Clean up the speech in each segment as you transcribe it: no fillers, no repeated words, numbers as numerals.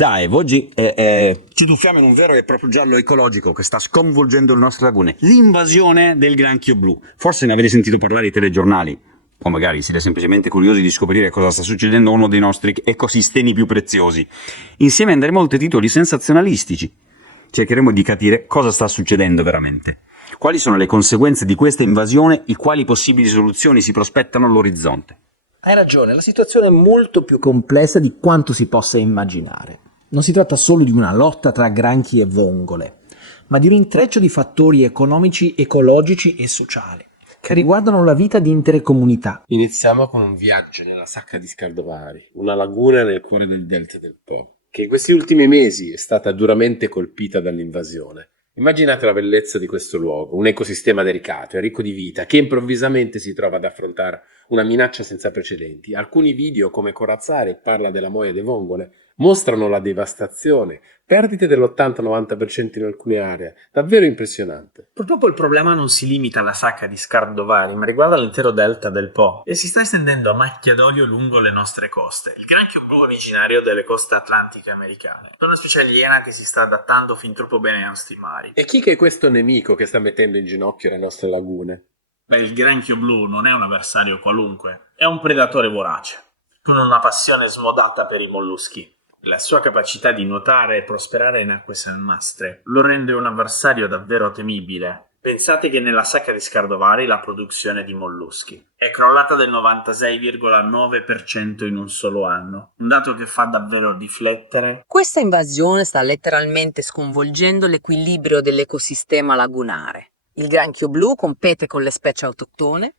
Dai, oggi ci tuffiamo in un vero e proprio giallo ecologico che sta sconvolgendo le nostre lagune. L'invasione del granchio blu. Forse ne avete sentito parlare ai telegiornali, o magari siete semplicemente curiosi di scoprire cosa sta succedendo a uno dei nostri ecosistemi più preziosi. Insieme andremo a molti titoli sensazionalistici. Cercheremo di capire cosa sta succedendo veramente. Quali sono le conseguenze di questa invasione e quali possibili soluzioni si prospettano all'orizzonte. Hai ragione, la situazione è molto più complessa di quanto si possa immaginare. Non si tratta solo di una lotta tra granchi e vongole, ma di un intreccio di fattori economici, ecologici e sociali che riguardano la vita di intere comunità. Iniziamo con un viaggio nella Sacca di Scardovari, una laguna nel cuore del delta del Po, che in questi ultimi mesi è stata duramente colpita dall'invasione. Immaginate la bellezza di questo luogo, un ecosistema delicato e ricco di vita che improvvisamente si trova ad affrontare una minaccia senza precedenti. Alcuni video, come Corazzare parla della moia di vongole, mostrano la devastazione, perdite dell'80-90% in alcune aree, davvero impressionante. Purtroppo il problema non si limita alla Sacca di Scardovari, ma riguarda l'intero delta del Po e si sta estendendo a macchia d'olio lungo le nostre coste. Il granchio blu originario delle coste atlantiche americane è una specie aliena che si sta adattando fin troppo bene ai nostri mari. E chi che è questo nemico che sta mettendo in ginocchio le nostre lagune? Beh, il granchio blu non è un avversario qualunque, è un predatore vorace, con una passione smodata per i molluschi. La sua capacità di nuotare e prosperare in acque salmastre lo rende un avversario davvero temibile. Pensate che nella Sacca di Scardovari la produzione di molluschi è crollata del 96,9% in un solo anno, un dato che fa davvero riflettere. Questa invasione sta letteralmente sconvolgendo l'equilibrio dell'ecosistema lagunare. Il granchio blu compete con le specie autoctone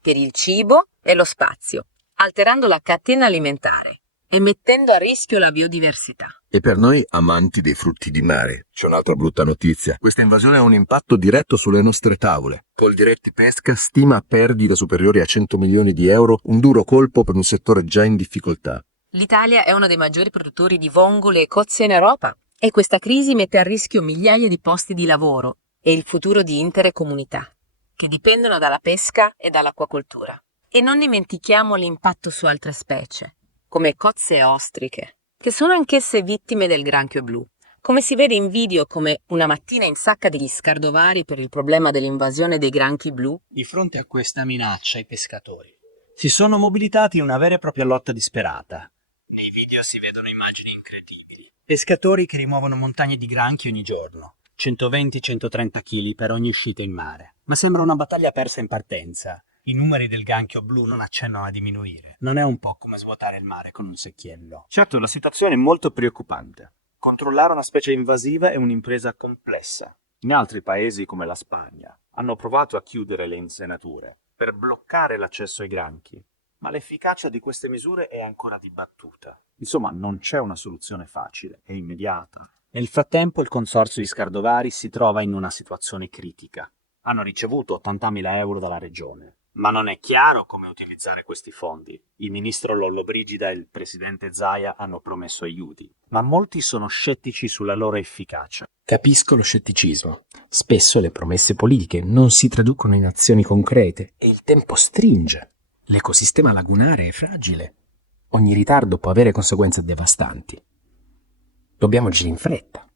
per il cibo e lo spazio, alterando la catena alimentare e mettendo a rischio la biodiversità. E per noi amanti dei frutti di mare c'è un'altra brutta notizia. Questa invasione ha un impatto diretto sulle nostre tavole. Coldiretti Pesca stima perdite superiori a 100 milioni di euro, un duro colpo per un settore già in difficoltà. L'Italia è uno dei maggiori produttori di vongole e cozze in Europa e questa crisi mette a rischio migliaia di posti di lavoro e il futuro di intere comunità, che dipendono dalla pesca e dall'acquacoltura. E non dimentichiamo l'impatto su altre specie, come cozze e ostriche, che sono anch'esse vittime del granchio blu. Come si vede in video, come una mattina in Sacca degli Scardovari per il problema dell'invasione dei granchi blu. Di fronte a questa minaccia i pescatori si sono mobilitati in una vera e propria lotta disperata. Nei video si vedono immagini incredibili. Pescatori che rimuovono montagne di granchi ogni giorno, 120-130 kg per ogni uscita in mare. Ma sembra una battaglia persa in partenza. I numeri del granchio blu non accennano a diminuire. Non è un po' come svuotare il mare con un secchiello. Certo, la situazione è molto preoccupante. Controllare una specie invasiva è un'impresa complessa. In altri paesi, come la Spagna, hanno provato a chiudere le insenature per bloccare l'accesso ai granchi, ma l'efficacia di queste misure è ancora dibattuta. Insomma, non c'è una soluzione facile e immediata. Nel frattempo il consorzio di Scardovari si trova in una situazione critica. Hanno ricevuto 80.000 euro dalla regione, ma non è chiaro come utilizzare questi fondi. Il ministro Lollobrigida e il presidente Zaia hanno promesso aiuti, ma molti sono scettici sulla loro efficacia. Capisco lo scetticismo. Spesso le promesse politiche non si traducono in azioni concrete e il tempo stringe. L'ecosistema lagunare è fragile. Ogni ritardo può avere conseguenze devastanti. Dobbiamo agire in fretta,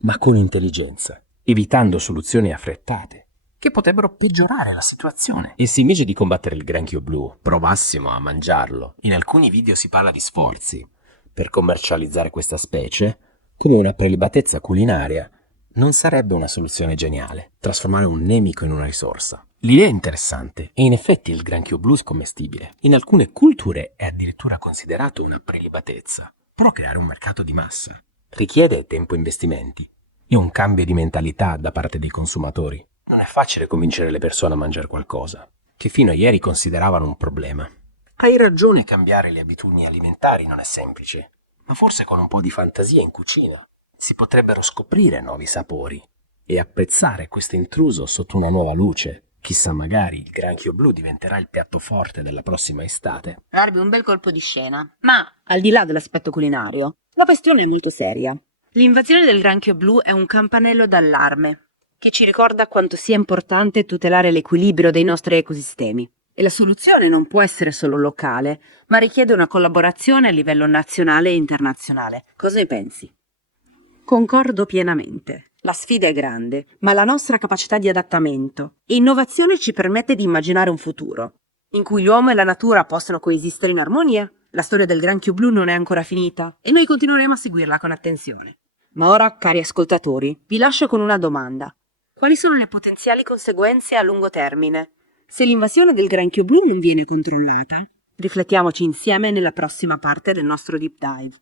ma con intelligenza, evitando soluzioni affrettate che potrebbero peggiorare la situazione. E se invece di combattere il granchio blu provassimo a mangiarlo, in alcuni video si parla di sforzi per commercializzare questa specie come una prelibatezza culinaria, non sarebbe una soluzione geniale trasformare un nemico in una risorsa. L'idea è interessante e in effetti il granchio blu è commestibile. In alcune culture è addirittura considerato una prelibatezza. Però creare un mercato di massa richiede tempo e investimenti e un cambio di mentalità da parte dei consumatori. Non è facile convincere le persone a mangiare qualcosa che fino a ieri consideravano un problema. Hai ragione, cambiare le abitudini alimentari non è semplice, ma forse con un po' di fantasia in cucina si potrebbero scoprire nuovi sapori e apprezzare questo intruso sotto una nuova luce. Chissà, magari il granchio blu diventerà il piatto forte della prossima estate. Sarebbe un bel colpo di scena. Ma, al di là dell'aspetto culinario, la questione è molto seria. L'invasione del granchio blu è un campanello d'allarme che ci ricorda quanto sia importante tutelare l'equilibrio dei nostri ecosistemi. E la soluzione non può essere solo locale, ma richiede una collaborazione a livello nazionale e internazionale. Cosa ne pensi? Concordo pienamente. La sfida è grande, ma la nostra capacità di adattamento e innovazione ci permette di immaginare un futuro in cui l'uomo e la natura possano coesistere in armonia. La storia del granchio blu non è ancora finita e noi continueremo a seguirla con attenzione. Ma ora, cari ascoltatori, vi lascio con una domanda. Quali sono le potenziali conseguenze a lungo termine se l'invasione del granchio blu non viene controllata? Riflettiamoci insieme nella prossima parte del nostro deep dive.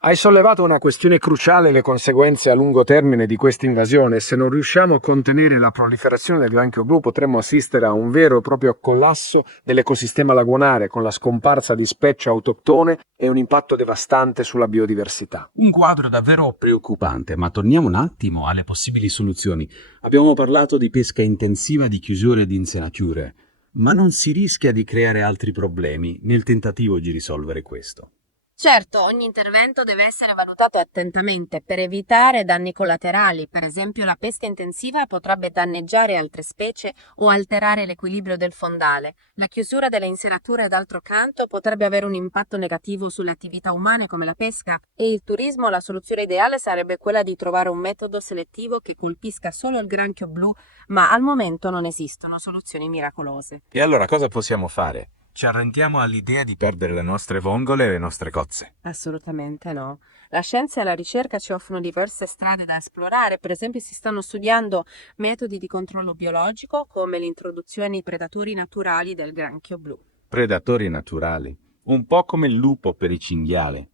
Hai sollevato una questione cruciale, le conseguenze a lungo termine di questa invasione. Se non riusciamo a contenere la proliferazione del granchio blu, potremmo assistere a un vero e proprio collasso dell'ecosistema lagunare, con la scomparsa di specie autoctone e un impatto devastante sulla biodiversità. Un quadro davvero preoccupante, ma torniamo un attimo alle possibili soluzioni. Abbiamo parlato di pesca intensiva, di chiusure e di insenature, ma non si rischia di creare altri problemi nel tentativo di risolvere questo? Certo, ogni intervento deve essere valutato attentamente per evitare danni collaterali. Per esempio, la pesca intensiva potrebbe danneggiare altre specie o alterare l'equilibrio del fondale. La chiusura delle insenature, d'altro canto, potrebbe avere un impatto negativo sulle attività umane come la pesca e il turismo. La soluzione ideale sarebbe quella di trovare un metodo selettivo che colpisca solo il granchio blu, ma al momento non esistono soluzioni miracolose. E allora cosa possiamo fare? Ci arrendiamo all'idea di perdere le nostre vongole e le nostre cozze? Assolutamente no. La scienza e la ricerca ci offrono diverse strade da esplorare. Per esempio, si stanno studiando metodi di controllo biologico come l'introduzione di predatori naturali del granchio blu. Predatori naturali, un po' come il lupo per i cinghiali.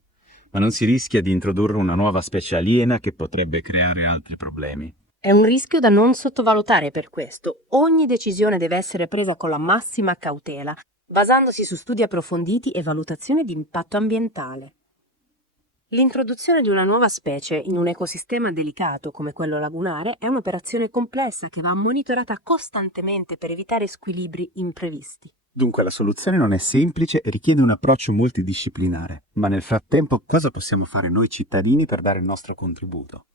Ma non si rischia di introdurre una nuova specie aliena che potrebbe creare altri problemi? È un rischio da non sottovalutare per questo. Ogni decisione deve essere presa con la massima cautela, basandosi su studi approfonditi e valutazione di impatto ambientale. L'introduzione di una nuova specie in un ecosistema delicato come quello lagunare è un'operazione complessa che va monitorata costantemente per evitare squilibri imprevisti. Dunque la soluzione non è semplice e richiede un approccio multidisciplinare. Ma nel frattempo cosa possiamo fare noi cittadini per dare il nostro contributo?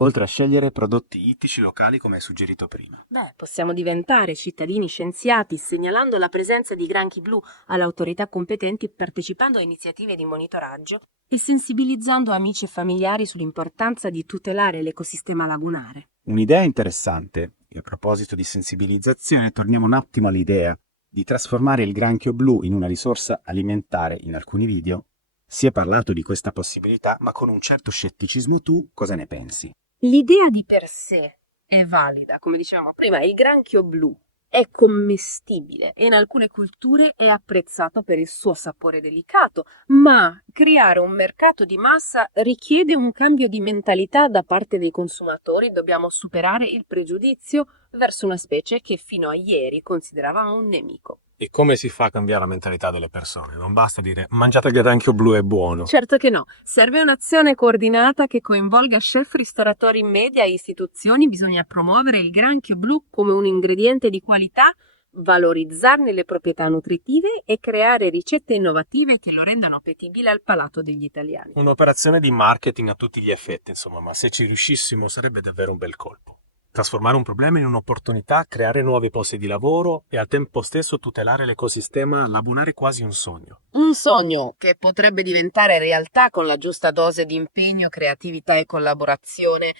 Oltre a scegliere prodotti ittici locali come hai suggerito prima. Possiamo diventare cittadini scienziati segnalando la presenza di granchi blu alle autorità competenti, partecipando a iniziative di monitoraggio e sensibilizzando amici e familiari sull'importanza di tutelare l'ecosistema lagunare. Un'idea interessante. E a proposito di sensibilizzazione, torniamo un attimo all'idea di trasformare il granchio blu in una risorsa alimentare in alcuni video. Si è parlato di questa possibilità, ma con un certo scetticismo. Tu cosa ne pensi? L'idea di per sé è valida, come dicevamo prima, il granchio blu è commestibile e in alcune culture è apprezzato per il suo sapore delicato, ma creare un mercato di massa richiede un cambio di mentalità da parte dei consumatori. Dobbiamo superare il pregiudizio verso una specie che fino a ieri consideravamo un nemico. E come si fa a cambiare la mentalità delle persone? Non basta dire mangiate il granchio blu, è buono. Certo che no, serve un'azione coordinata che coinvolga chef, ristoratori, media e istituzioni. Bisogna promuovere il granchio blu come un ingrediente di qualità, valorizzarne le proprietà nutritive e creare ricette innovative che lo rendano appetibile al palato degli italiani. Un'operazione di marketing a tutti gli effetti, insomma, ma se ci riuscissimo sarebbe davvero un bel colpo. Trasformare un problema in un'opportunità, creare nuovi posti di lavoro e al tempo stesso tutelare l'ecosistema lagunare, quasi un sogno. Un sogno che potrebbe diventare realtà con la giusta dose di impegno, creatività e collaborazione.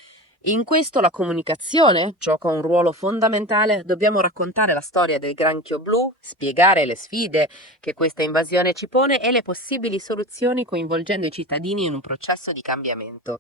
In questo la comunicazione gioca un ruolo fondamentale. Dobbiamo raccontare la storia del granchio blu, spiegare le sfide che questa invasione ci pone e le possibili soluzioni, coinvolgendo i cittadini in un processo di cambiamento.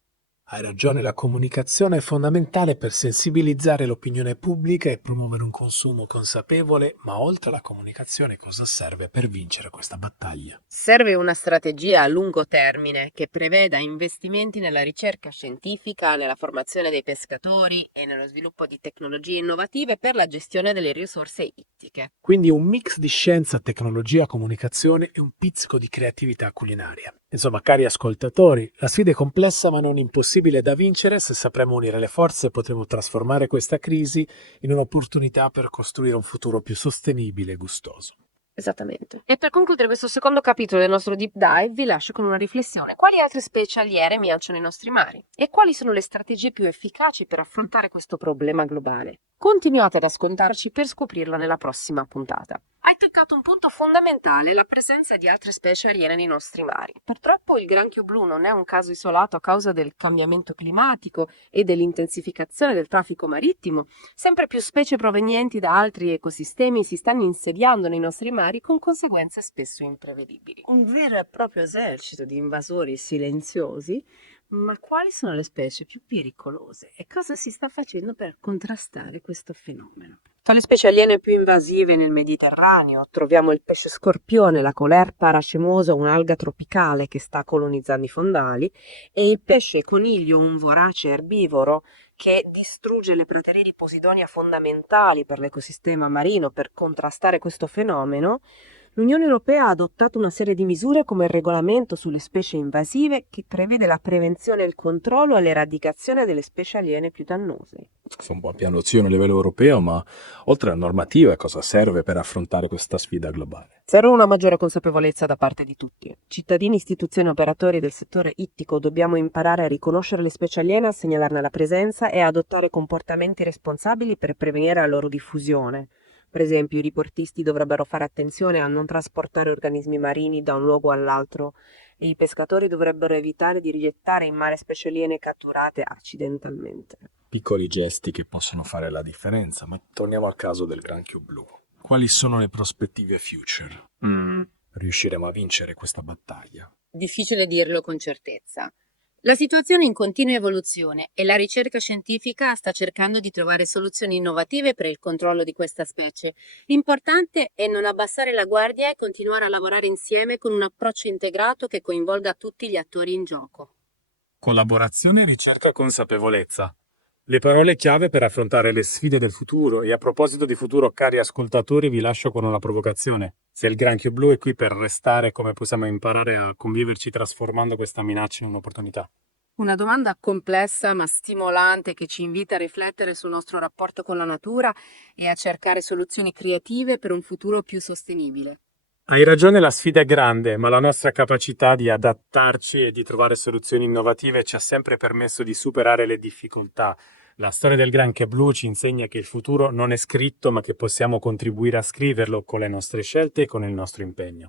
Hai ragione, la comunicazione è fondamentale per sensibilizzare l'opinione pubblica e promuovere un consumo consapevole, ma oltre alla comunicazione cosa serve per vincere questa battaglia? Serve una strategia a lungo termine che preveda investimenti nella ricerca scientifica, nella formazione dei pescatori e nello sviluppo di tecnologie innovative per la gestione delle risorse ittiche. Quindi un mix di scienza, tecnologia, comunicazione e un pizzico di creatività culinaria. Insomma, cari ascoltatori, la sfida è complessa ma non impossibile da vincere. Se sapremo unire le forze potremo trasformare questa crisi in un'opportunità per costruire un futuro più sostenibile e gustoso. Esattamente. E per concludere questo secondo capitolo del nostro deep dive vi lascio con una riflessione. Quali altre specie aliene minacciano i nostri mari? E quali sono le strategie più efficaci per affrontare questo problema globale? Continuate ad ascoltarci per scoprirlo nella prossima puntata. Hai toccato un punto fondamentale, la presenza di altre specie aliene nei nostri mari. Purtroppo il granchio blu non è un caso isolato a causa del cambiamento climatico e dell'intensificazione del traffico marittimo. Sempre più specie provenienti da altri ecosistemi si stanno insediando nei nostri mari con conseguenze spesso imprevedibili. Un vero e proprio esercito di invasori silenziosi. Ma quali sono le specie più pericolose e cosa si sta facendo per contrastare questo fenomeno? Tra le specie aliene più invasive nel Mediterraneo troviamo il pesce scorpione, la colerpa racemosa, un'alga tropicale che sta colonizzando i fondali, e il pesce coniglio, un vorace erbivoro che distrugge le praterie di Posidonia fondamentali per l'ecosistema marino. Per contrastare questo fenomeno, l'Unione Europea ha adottato una serie di misure come il regolamento sulle specie invasive che prevede la prevenzione, il controllo e l'eradicazione delle specie aliene più dannose. Fa un po' piano azione a livello europeo, ma oltre alla normativa, cosa serve per affrontare questa sfida globale? Serve una maggiore consapevolezza da parte di tutti. Cittadini, istituzioni, operatori del settore ittico, dobbiamo imparare a riconoscere le specie aliene, a segnalarne la presenza e a adottare comportamenti responsabili per prevenire la loro diffusione. Per esempio, i riportisti dovrebbero fare attenzione a non trasportare organismi marini da un luogo all'altro e i pescatori dovrebbero evitare di rigettare in mare specie aliene catturate accidentalmente. Piccoli gesti che possono fare la differenza, ma torniamo al caso del granchio blu. Quali sono le prospettive future? Riusciremo a vincere questa battaglia? Difficile dirlo con certezza. La situazione è in continua evoluzione e la ricerca scientifica sta cercando di trovare soluzioni innovative per il controllo di questa specie. L'importante è non abbassare la guardia e continuare a lavorare insieme con un approccio integrato che coinvolga tutti gli attori in gioco. Collaborazione, ricerca e consapevolezza. Le parole chiave per affrontare le sfide del futuro. E a proposito di futuro, cari ascoltatori, vi lascio con una provocazione. Se il granchio blu è qui per restare, come possiamo imparare a conviverci trasformando questa minaccia in un'opportunità? Una domanda complessa ma stimolante che ci invita a riflettere sul nostro rapporto con la natura e a cercare soluzioni creative per un futuro più sostenibile. Hai ragione, la sfida è grande, ma la nostra capacità di adattarci e di trovare soluzioni innovative ci ha sempre permesso di superare le difficoltà. La storia del granchio blu ci insegna che il futuro non è scritto, ma che possiamo contribuire a scriverlo con le nostre scelte e con il nostro impegno.